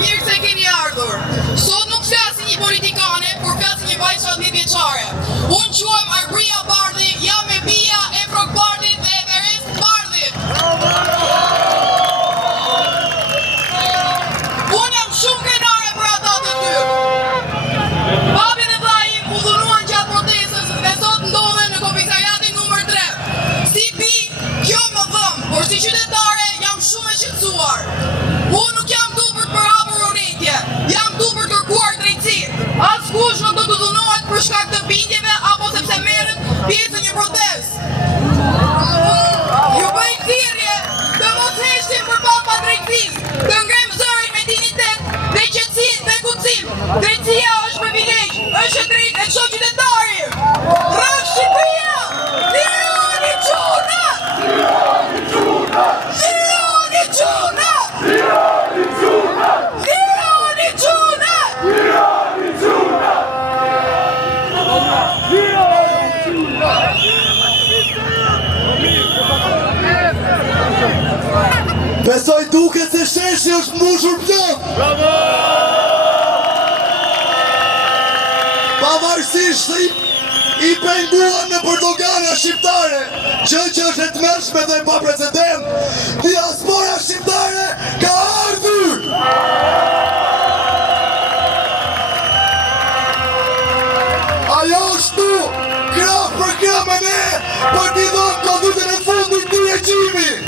Mirë se keni ardhur. Sot nuk flasin një politikane, por flasin një vajza 10 vjeçare. Unë quhem Arbria Bardhi, jam e bija e Frog Bardhit dhe Everest Bardhit. Unë jam shumë krenare për ata të dy. Babi dhe vllai im u dhunuan gjatë protestës dhe sot ndodhen në komisariatin numër 3. Si bi, kjo më dhëm, por si qytetare jam shumë e shqetësuar. Unë nuk jam du për të përhapur urrëtie, jam du për të kërkuar drejtësi. Askush nuk do të dhunohet për shkak të bindjeve apo sepse merret pjesë në një protestë. Ju bëj thirrje të mos heshtim përballë padrejtësisë, të ngrem zërin me dignitet dhe qetësi dhe kutësim. Drejtësia është privilegj, është e drejtë e çdo qytetari. Rraf Shqipëria! Lironi çuna! Lironi çuna! Lironi çuna! Lironi çuna! Lironi çuna! Lironi çuna! Besoj duket se sheshi është mbushur plot. Pavarësisht se i penguan në Perdogana shqiptare, që është e tmerrshme dhe e paprecedent, diaspora shqiptare ka ardhur. Ajo është tu, krah për krah me ne, për t'i dhënë koditën e fundit të regjimit.